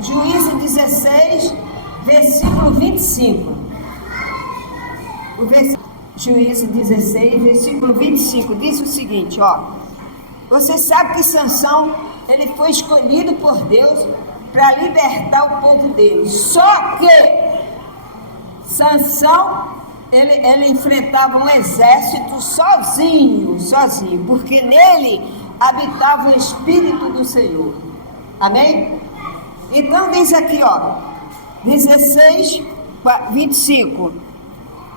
Juízes 16, versículo 25. Juízes 16, versículo 25, diz o seguinte, ó. Você sabe que Sansão, ele foi escolhido por Deus para libertar o povo dele. Só que Sansão, ele enfrentava um exército sozinho, porque nele habitava o Espírito do Senhor. Amém? Então diz aqui, ó, 16, 25,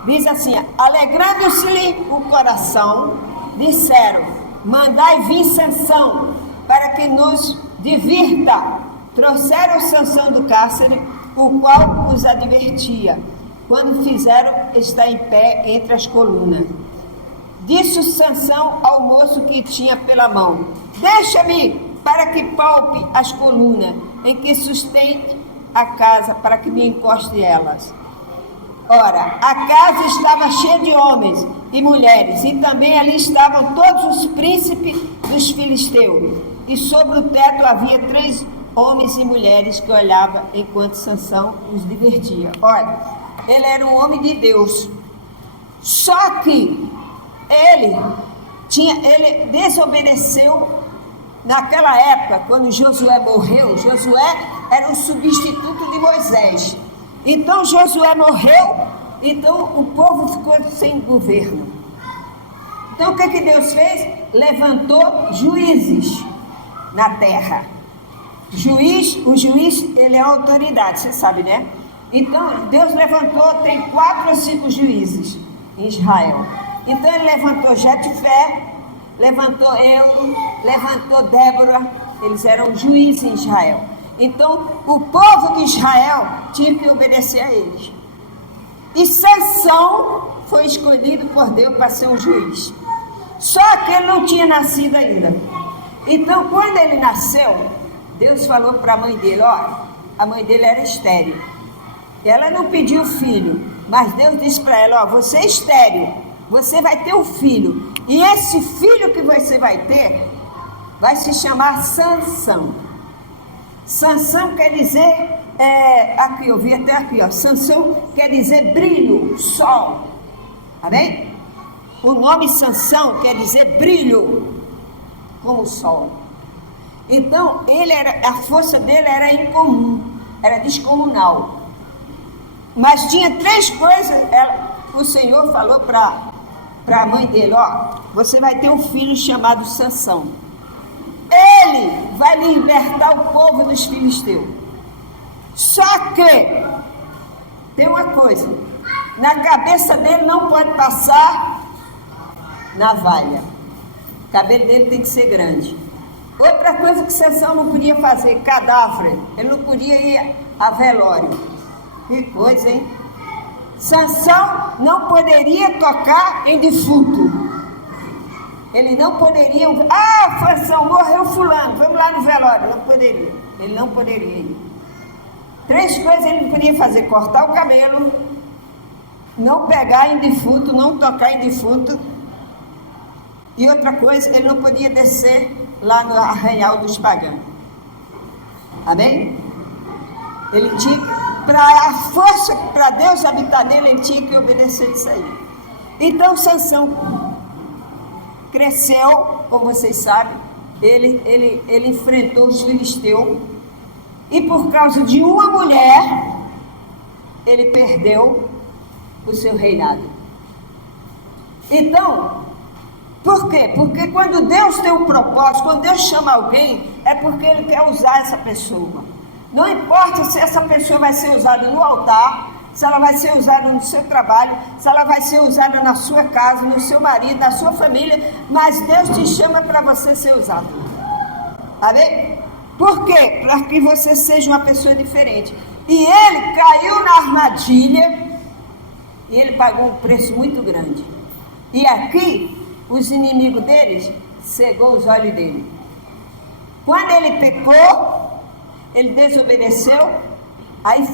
diz assim, alegrando-se-lhe o coração, disseram, mandai vir Sansão, para que nos divirta. Trouxeram Sansão do cárcere, o qual os advertia, quando fizeram estar em pé entre as colunas. Disse Sansão ao moço que tinha pela mão, deixa-me, para que palpe as colunas, em que sustente a casa, para que me encoste elas. Ora, a casa estava cheia de homens e mulheres, e também ali estavam todos os príncipes dos filisteus. E sobre o teto havia 3 homens e mulheres que olhavam enquanto Sansão os divertia. Olha, ele era um homem de Deus. Só que ele desobedeceu naquela época, quando Josué morreu. Josué era o substituto de Moisés. Então Josué morreu, então o povo ficou sem governo. Então o que Deus fez? Levantou juízes na terra. O juiz, ele é a autoridade, você sabe, né? Então Deus levantou, tem 4 ou 5 juízes em Israel. Então ele levantou Jetifé, levantou Eulo, levantou Débora, eles eram juízes em Israel. Então o povo de Israel tinha que obedecer a eles. E Sansão foi escolhido por Deus para ser um juiz. Só que ele não tinha nascido ainda. Então quando ele nasceu, Deus falou para a mãe dele, ó, a mãe dele era estéril. Ela não pediu filho, mas Deus disse para ela, ó, você é estéril, você vai ter um filho. E esse filho que você vai ter, vai se chamar Sansão. Sansão quer dizer, aqui, eu vi até aqui, ó, Sansão quer dizer brilho, sol. Amém? O nome Sansão quer dizer brilho, como o sol. Então, a força dele era incomum, era descomunal. Mas tinha 3 coisas, o Senhor falou para a mãe dele, ó, você vai ter um filho chamado Sansão. Ele vai libertar o povo dos filisteus. Só que tem uma coisa, na cabeça dele não pode passar navalha. O cabelo dele tem que ser grande. Outra coisa que Sansão não podia fazer, cadáver, ele não podia ir a velório. Que coisa, hein? Sansão não poderia tocar em defunto. Ele não poderia, Sansão, morreu fulano, vamos lá no velório. Não poderia, ele não poderia ir. 3 coisas ele não podia fazer: cortar o cabelo, não pegar em defunto, não tocar em defunto. E outra coisa, ele não podia descer lá no arraial dos pagãos. Amém? Ele tinha, para a força, para Deus habitar nele, ele tinha que obedecer isso aí. Então Sansão cresceu, como vocês sabem, ele enfrentou os filisteus, e por causa de uma mulher, ele perdeu o seu reinado. Então, por quê? Porque quando Deus tem um propósito, quando Deus chama alguém, é porque Ele quer usar essa pessoa. Não importa se essa pessoa vai ser usada no altar, se ela vai ser usada no seu trabalho, se ela vai ser usada na sua casa, no seu marido, na sua família, mas Deus te chama para você ser usado. Amém? Por quê? Para que você seja uma pessoa diferente. E ele caiu na armadilha, e ele pagou um preço muito grande. E aqui, os inimigos deles cegou os olhos dele. Quando ele pecou, ele desobedeceu, aí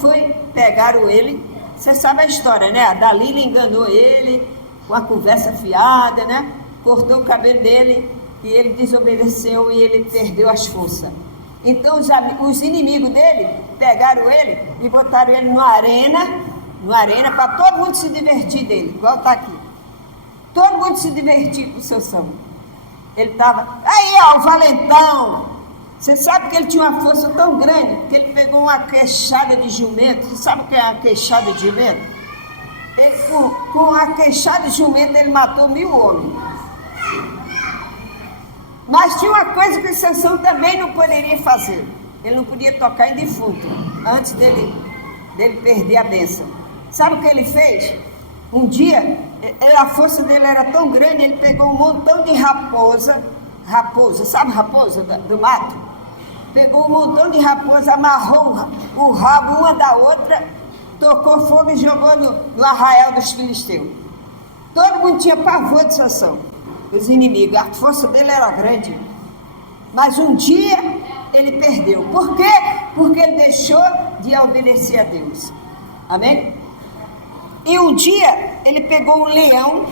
pegaram ele. Você sabe a história, né? A Dalila enganou ele com a conversa fiada, né? Cortou o cabelo dele e ele desobedeceu e ele perdeu as forças. Então os inimigos dele pegaram ele e botaram ele numa arena para todo mundo se divertir dele, igual está aqui. Todo mundo se divertir com o Sansão. Ele estava, aí ó, o valentão. Você sabe que ele tinha uma força tão grande que ele pegou uma queixada de jumento. Você sabe o que é uma queixada de jumento? Ele, com a queixada de jumento ele matou 1000 homens. Mas tinha uma coisa que o Sansão também não poderia fazer. Ele não podia tocar em defunto antes dele perder a bênção. Sabe o que ele fez? Um dia, a força dele era tão grande, ele pegou um montão de raposa, sabe raposa do mato? Pegou um montão de raposa, amarrou o rabo uma da outra, tocou fogo e jogou no arraial dos filisteus. Todo mundo tinha pavor de Sansão, os inimigos, a força dele era grande. Mas um dia ele perdeu. Por quê? Porque ele deixou de obedecer a Deus. Amém? E um dia ele pegou um leão,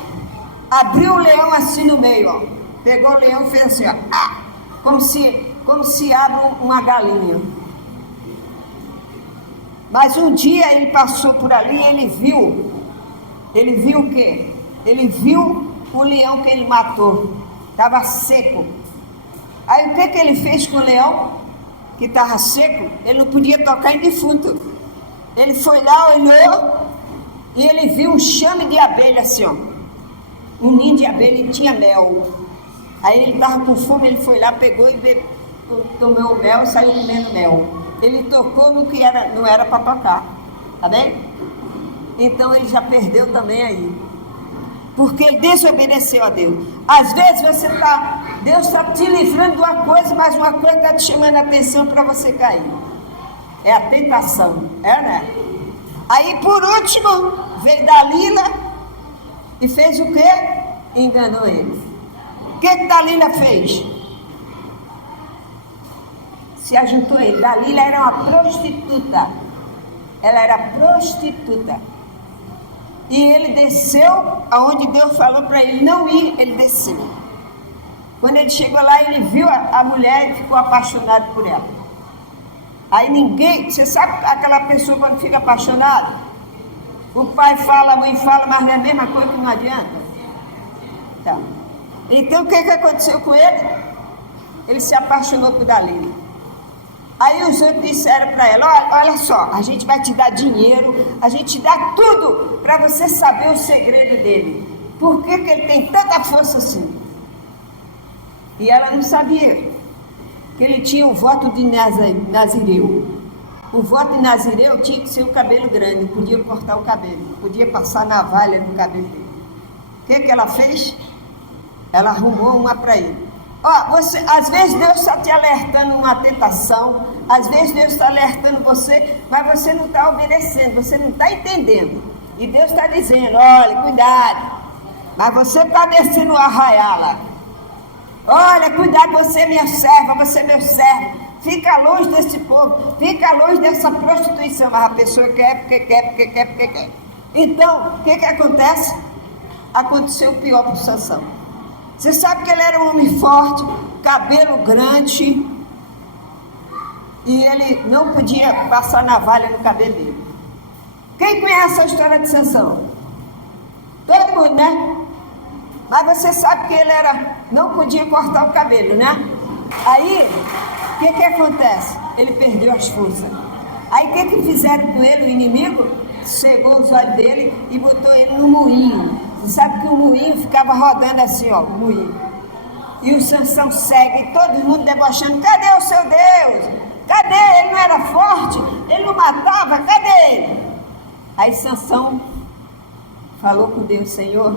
abriu o leão assim no meio, ó. Pegou o leão e fez assim, ó, como se abre uma galinha. Mas um dia ele passou por ali e ele viu o quê? Ele viu o leão que ele matou, estava seco. Aí o que ele fez com o leão que estava seco? Ele não podia tocar em defunto. Ele foi lá, olhou e ele viu um chame de abelha assim, ó. Um ninho de abelha e tinha mel. Aí ele estava com fome, ele foi lá, pegou e tomou o mel e saiu comendo mel. Ele tocou no que não era para tocar, tá bem? Então ele já perdeu também aí, porque ele desobedeceu a Deus. Às vezes Deus está te livrando de uma coisa, mas uma coisa está te chamando a atenção para você cair. É a tentação, né? Aí por último veio Dalila e fez o quê? Enganou ele. O que Dalila fez? Se ajuntou a ele. Dalila era uma prostituta. Ela era prostituta. E ele desceu aonde Deus falou para ele não ir, ele desceu. Quando ele chegou lá, ele viu a mulher e ficou apaixonado por ela. Aí você sabe aquela pessoa quando fica apaixonada? O pai fala, a mãe fala, mas não é a mesma coisa, que não adianta. Tá. Então o que aconteceu com ele? Ele se apaixonou por Dalila. Aí os outros disseram para ela, olha só, a gente vai te dar dinheiro, a gente te dá tudo para você saber o segredo dele. Por que ele tem tanta força assim? E ela não sabia que ele tinha o voto de Nazireu. O voto de Nazireu tinha que ser o cabelo grande, não podia cortar o cabelo, não podia passar navalha no cabelo dele. O que ela fez? Ela arrumou uma para ele. Às vezes Deus está te alertando numa tentação, às vezes Deus está alertando você, mas você não está obedecendo, você não está entendendo. E Deus está dizendo, olha, cuidado, mas você está descendo o arraial lá. Olha, cuidado, você é minha serva, você é meu servo. Fica longe desse povo, fica longe dessa prostituição. Mas a pessoa quer, porque quer. Então, o que acontece? Aconteceu o pior para o Sansão. Você sabe que ele era um homem forte, cabelo grande, e ele não podia passar navalha no cabelo dele. Quem conhece a história de Sansão? Todo mundo, né? Mas você sabe que ele não podia cortar o cabelo, né? Aí, o que acontece? Ele perdeu as forças. Aí, o que fizeram com ele, o inimigo? Cegou os olhos dele e botou ele no moinho. Você sabe que o moinho ficava rodando assim, ó, o moinho. E o Sansão segue, todo mundo debochando, cadê o seu Deus? Cadê? Ele não era forte? Ele não matava? Cadê ele? Aí Sansão falou com Deus, Senhor,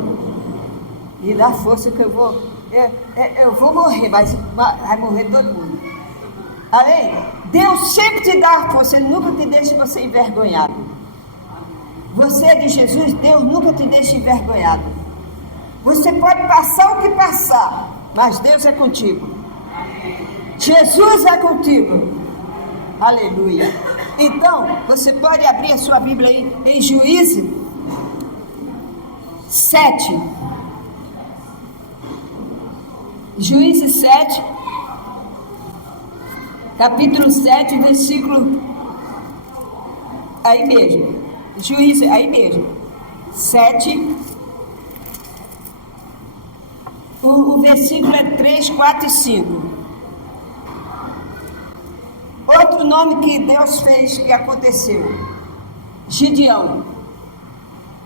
me dá força que eu vou morrer, mas vai morrer todo mundo. Amém? Deus sempre te dá força, Ele nunca te deixa você envergonhado. Você é de Jesus, Deus nunca te deixa envergonhado. Você pode passar o que passar, mas Deus é contigo. Jesus é contigo. Aleluia. Então, você pode abrir a sua Bíblia aí em Juízes 7. Juízes 7. capítulo 7, versículo, aí mesmo, Juízes, aí mesmo, 7, o versículo é 3, 4 e 5. Outro nome que Deus fez, que aconteceu, Gideão.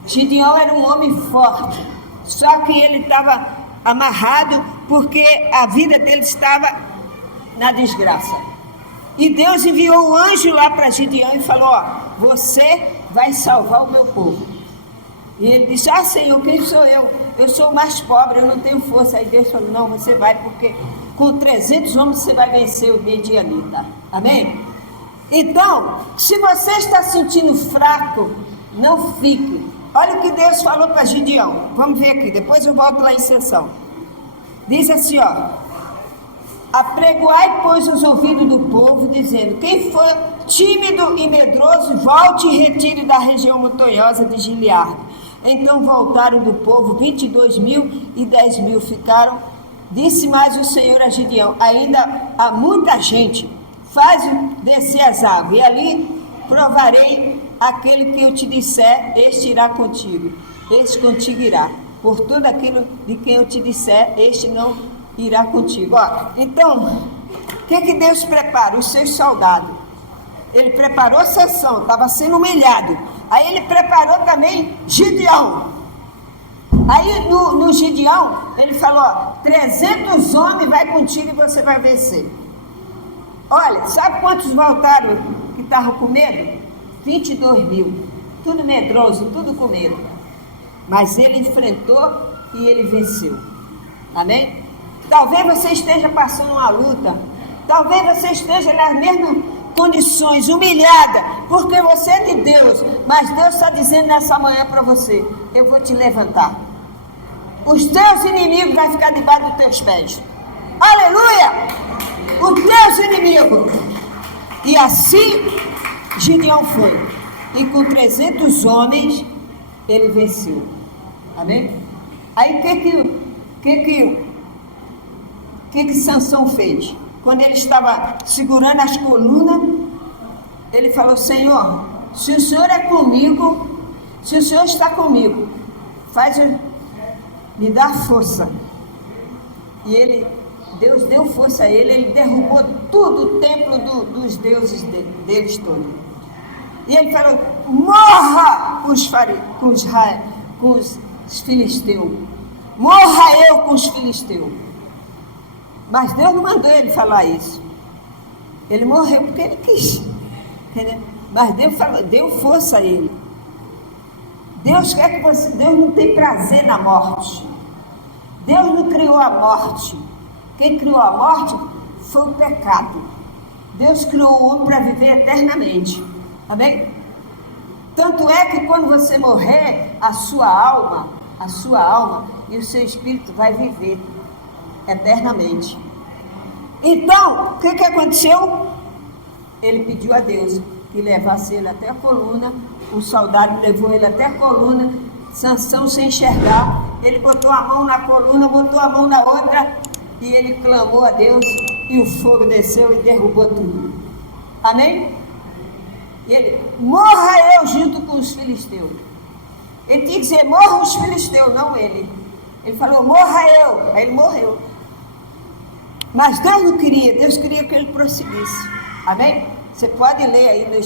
Gideão era um homem forte, só que ele estava amarrado porque a vida dele estava na desgraça. E Deus enviou um anjo lá para Gideão e falou: ó, você vai salvar o meu povo. E ele disse: ah, Senhor, quem sou eu? Eu sou o mais pobre, eu não tenho força. Aí Deus falou: não, você vai, porque com 300 homens você vai vencer o midianita. Amém? Então, se você está sentindo fraco, não fique. Olha o que Deus falou para Gideão. Vamos ver aqui, depois eu volto lá em Sansão. Diz assim, ó: apregoai, pois, os ouvidos do povo, dizendo: quem for tímido e medroso, volte e retire da região montanhosa de Gileade. Então voltaram do povo 22.000 e 10.000 ficaram. Disse mais o Senhor a Gideão: ainda há muita gente, faz descer as águas, e ali provarei aquele que eu te disser, este irá contigo, este contigo irá. Por tudo aquilo de quem eu te disser, este não irá contigo. Ó, então, o que Deus prepara? Os seus soldados. Ele preparou Sansão, estava sendo humilhado. Aí ele preparou também Gideão. Aí no Gideão, ele falou: ó, 300 homens vai contigo e você vai vencer. Olha, sabe quantos voltaram que estavam com medo? 22.000. Tudo medroso, tudo com medo. Mas ele enfrentou e ele venceu. Amém? Talvez você esteja passando uma luta. Talvez você esteja nas mesmas condições, humilhada, porque você é de Deus. Mas Deus está dizendo nessa manhã para você: eu vou te levantar. Os teus inimigos vão ficar debaixo dos teus pés. Aleluia! Os teus inimigos. E assim Gideão foi. E com 300 homens ele venceu. Amém? Aí o que Sansão fez? Quando ele estava segurando as colunas, ele falou: Senhor, se o Senhor é comigo, se o Senhor está comigo, me dá força. E Deus deu força a ele derrubou tudo o templo dos deuses deles todos. E ele falou: morra com os filisteus, morra eu com os filisteus. Mas Deus não mandou ele falar isso. Ele morreu porque ele quis. Entendeu? Mas Deus deu força a ele. Deus quer que você. Deus não tem prazer na morte. Deus não criou a morte. Quem criou a morte foi o pecado. Deus criou o homem para viver eternamente. Amém? Tanto é que quando você morrer, a sua alma e o seu espírito vai viver eternamente. Então, o que aconteceu? Ele pediu a Deus que levasse ele até a coluna. O soldado levou ele até a coluna. Sansão, sem enxergar, ele botou a mão na coluna, botou a mão na outra, e ele clamou a Deus, e o fogo desceu e derrubou tudo. Amém? E ele: morra eu junto com os filisteus. Ele tinha que dizer: morra os filisteus, não ele. Ele falou: morra eu. Aí ele morreu. Mas Deus não queria, Deus queria que ele prosseguisse. Amém? Você pode ler aí na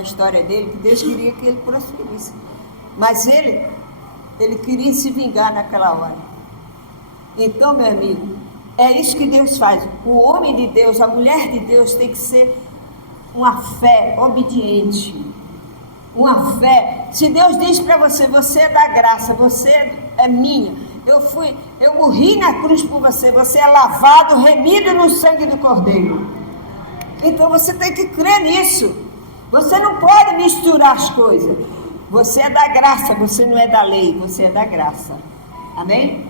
história dele, que Deus queria que ele prosseguisse. Mas ele queria se vingar naquela hora. Então, meu amigo, é isso que Deus faz. O homem de Deus, a mulher de Deus tem que ser uma fé obediente. Uma fé. Se Deus diz para você: você é da graça, você é minha. Eu morri na cruz por você. Você é lavado, remido no sangue do Cordeiro. Então você tem que crer nisso. Você não pode misturar as coisas. Você é da graça, você não é da lei, você é da graça. Amém?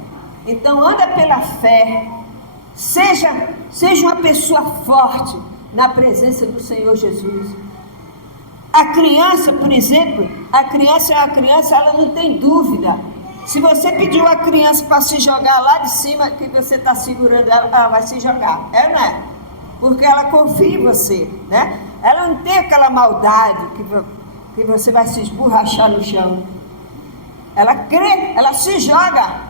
Então anda pela fé. Seja uma pessoa forte na presença do Senhor Jesus. A criança, por exemplo, ela não tem dúvida. Se você pediu a criança para se jogar lá de cima, que você está segurando ela vai se jogar. É, não é? porque ela confia em você, né? Ela não tem aquela maldade que você vai se esborrachar no chão. Ela crê, ela se joga.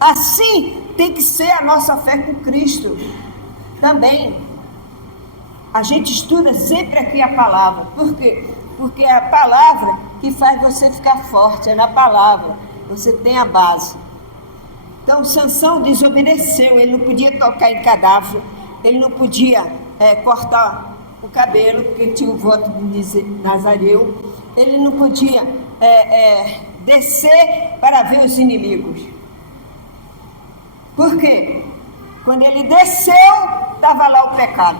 Assim tem que ser a nossa fé com Cristo também. A gente estuda sempre aqui a palavra. Por quê? Porque é a palavra que faz você ficar forte. É na palavra. Você tem a base. Então Sansão desobedeceu. Ele não podia tocar em cadáver. Ele não podia cortar o cabelo, porque ele tinha o voto de Nazareu. Ele não podia descer para ver os inimigos. Por quê? Quando ele desceu, estava lá o pecado.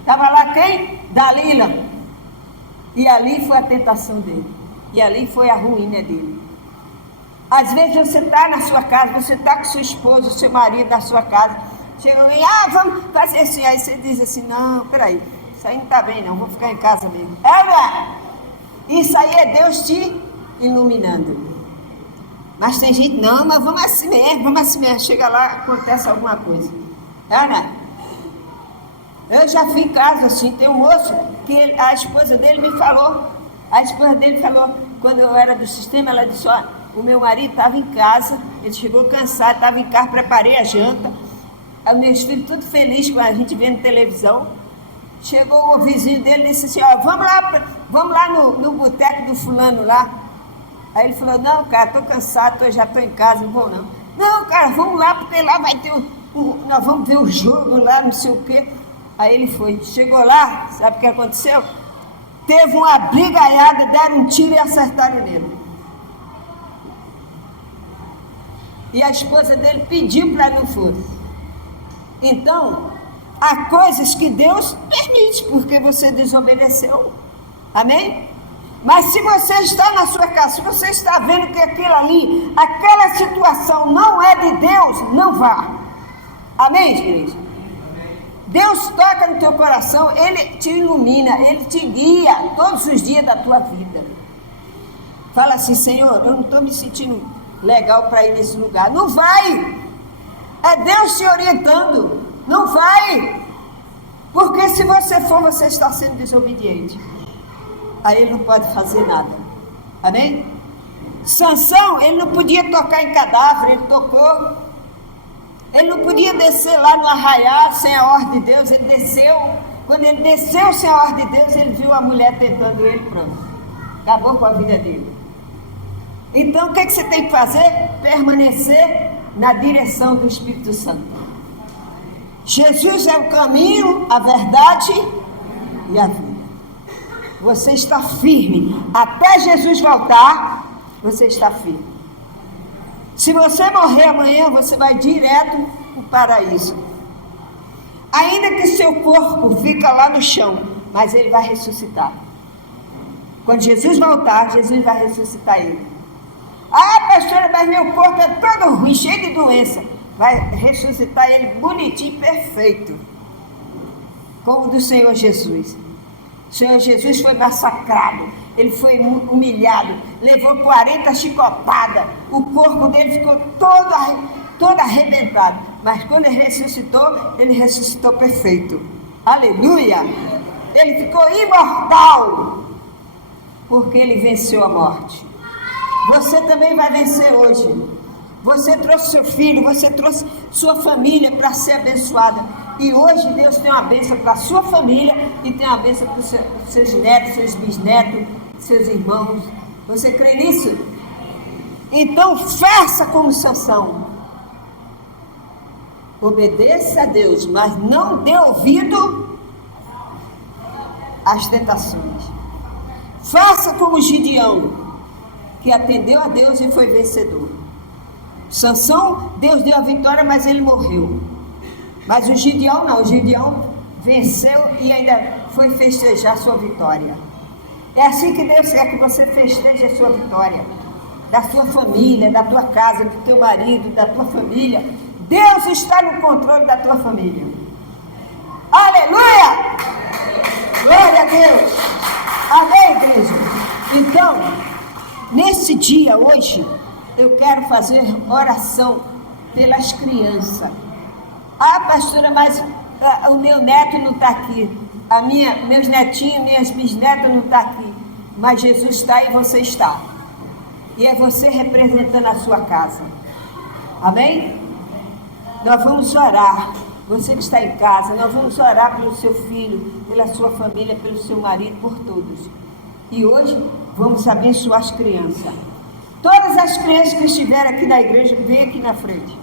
Estava lá quem? Dalila. E ali foi a tentação dele. E ali foi a ruína dele. Às vezes você está na sua casa, você está com seu esposo, seu marido na sua casa. Chega alguém, vamos fazer assim. Aí você diz assim, não, peraí, isso aí não está bem não, vou ficar em casa mesmo. Isso aí é Deus te iluminando. Mas tem gente, não, mas vamos assim mesmo. Chega lá, acontece alguma coisa. Eu já fui em casa assim, tem um moço que a esposa dele me falou, quando eu era do sistema, ela disse, o meu marido estava em casa, ele chegou cansado, estava em casa, preparei a janta, aí meus filhos tudo felizes com a gente vendo televisão, chegou o vizinho dele e disse assim, vamos lá no boteco do fulano lá. Aí ele falou, não, cara, estou cansado, já estou em casa, não vou não. Não, cara, vamos lá, porque lá vai ter nós vamos ver o jogo lá, não sei o quê. Aí ele foi, chegou lá, sabe o que aconteceu? Teve uma brigaiada, deram um tiro e acertaram nele. E a esposa dele pediu para não fosse. Então, há coisas que Deus permite, porque você desobedeceu. Amém? Mas se você está na sua casa, se você está vendo que aquilo ali, aquela situação não é de Deus, não vá. Amém, igreja? Deus toca no teu coração, Ele te ilumina, Ele te guia todos os dias da tua vida. Fala assim, Senhor, eu não estou me sentindo legal para ir nesse lugar. Não vai! É Deus te orientando. Não vai! Porque se você for, você está sendo desobediente. Aí ele não pode fazer nada. Amém? Sansão, ele não podia tocar em cadáver, ele tocou. Ele não podia descer lá no arraial sem a ordem de Deus, ele desceu. Quando ele desceu sem a ordem de Deus, ele viu a mulher tentando ele, pronto. Acabou com a vida dele. Então, o que você tem que fazer? Permanecer na direção do Espírito Santo. Jesus é o caminho, a verdade e a vida. Você está firme. Até Jesus voltar, você está firme. Se você morrer amanhã, você vai direto para o paraíso. Ainda que seu corpo fica lá no chão, mas ele vai ressuscitar. Quando Jesus voltar, Jesus vai ressuscitar ele. Pastora, mas meu corpo é todo ruim, cheio de doença. Vai ressuscitar ele bonitinho, perfeito. Como o do Senhor Jesus. O Senhor Jesus foi massacrado, ele foi humilhado, levou 40 chicotadas, o corpo dele ficou todo arrebentado. Mas quando ele ressuscitou perfeito. Aleluia! Ele ficou imortal, porque ele venceu a morte. Você também vai vencer hoje. Você trouxe seu filho, você trouxe sua família para ser abençoada. E hoje Deus tem uma bênção para a sua família e tem uma bênção para os seus netos, seus bisnetos, seus irmãos. Você crê nisso? Então faça como Sansão. Obedeça a Deus, mas não dê ouvido às tentações. Faça como Gideão, que atendeu a Deus e foi vencedor. Sansão, Deus deu a vitória, mas ele morreu. Mas o Gideão não, o Gideão venceu e ainda foi festejar sua vitória. É assim que Deus quer que você festeje a sua vitória. Da sua família, da tua casa, do teu marido, da tua família. Deus está no controle da tua família. Aleluia! Glória a Deus! Amém, igreja? Então, nesse dia, hoje, eu quero fazer oração pelas crianças. Pastora, mas o meu neto não está aqui, meus netinhos, minhas bisnetas não estão aqui, mas Jesus está e você está. E é você representando a sua casa. Amém? Nós vamos orar. Você que está em casa, nós vamos orar pelo seu filho, pela sua família, pelo seu marido, por todos. E hoje vamos abençoar as crianças. Todas as crianças que estiverem aqui na igreja, vem aqui na frente.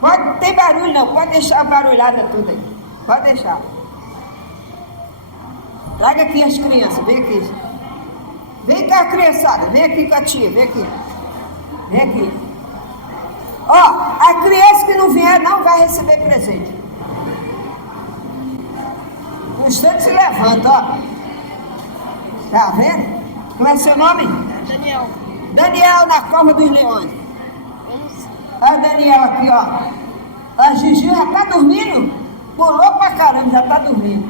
Não tem barulho não, pode deixar a barulhada toda aí. Pode deixar. Traga aqui as crianças, vem aqui. Vem cá, criançada, vem aqui com a tia, vem aqui. Vem aqui. Ó, a criança que não vier não vai receber presente. Os dois se levantam, ó. Tá vendo? Como é seu nome? Daniel. Daniel, na cova dos leões. Olha o Daniel aqui, ó. A Gigi já tá dormindo. Pulou pra caramba, já tá dormindo.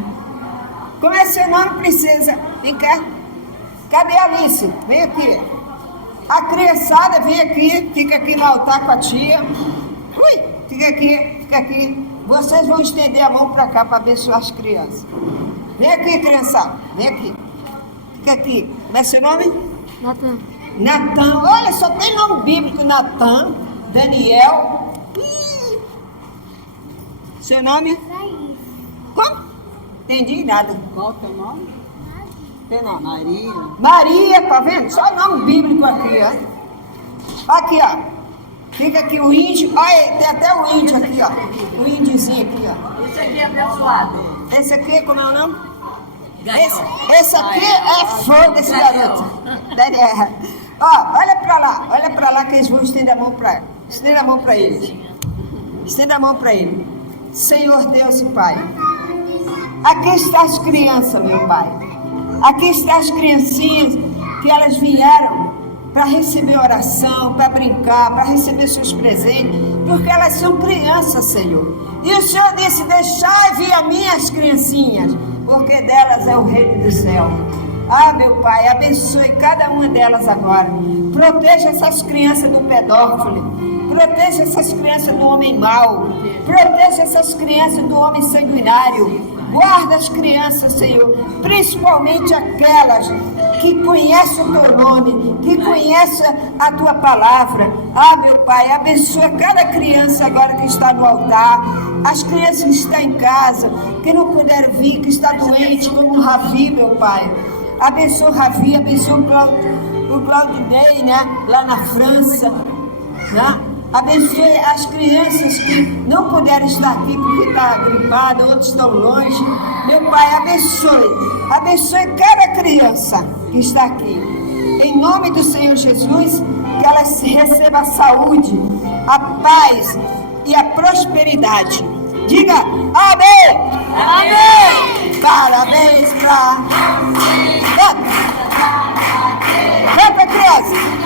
Como é seu nome, princesa? Vem cá. Cadê a Alice? Vem aqui. A criançada vem aqui, fica aqui no altar com a tia. Ui, fica aqui, fica aqui. Vocês vão estender a mão para cá para abençoar as crianças. Vem aqui, criançada, vem aqui. Fica aqui. Como é seu nome? Natan. Natan. Olha, só tem nome bíblico: Natan, Daniel. Seu nome? Thaís. Como? Entendi nada. Qual que é o nome? Tem nome? Maria. Maria, tá vendo? Só nome bíblico aqui, ó. Aqui, ó. Fica aqui o índio. Olha, tem até o índio aqui, ó. O índiozinho aqui, ó. Esse aqui é abençoado. Esse aqui, como é o nome? Ganhou. Esse aqui é fogo, esse garoto. Daniel. Ó, olha pra lá que eles vão estender a mão pra ele. Estenda a mão pra eles. Estenda a mão pra ele. Senhor Deus e Pai. Aqui estão as crianças, meu Pai. Aqui estão as criancinhas que elas vieram para receber oração, para brincar, para receber seus presentes, porque elas são crianças, Senhor. E o Senhor disse: deixai vir a mim as criancinhas, porque delas é o reino do céu. Ah, meu Pai, abençoe cada uma delas agora. Proteja essas crianças do pedófilo. Proteja essas crianças do homem mau. Proteja essas crianças do homem sanguinário. Guarda as crianças, Senhor, principalmente aquelas que conhecem o Teu nome, que conhecem a Tua palavra. Ah, meu Pai, abençoa cada criança agora que está no altar, as crianças que estão em casa, que não puderam vir, que está doente, como o Ravi, meu Pai. Abençoa o Ravi, abençoa o Claudinei, né, lá na França, né? Abençoe as crianças que não puderam estar aqui porque está gripada, outros estão longe. Meu Pai, abençoe cada criança que está aqui. Em nome do Senhor Jesus, que elas recebam a saúde, a paz e a prosperidade. Diga amém! Amém! Parabéns para... Canta, criança!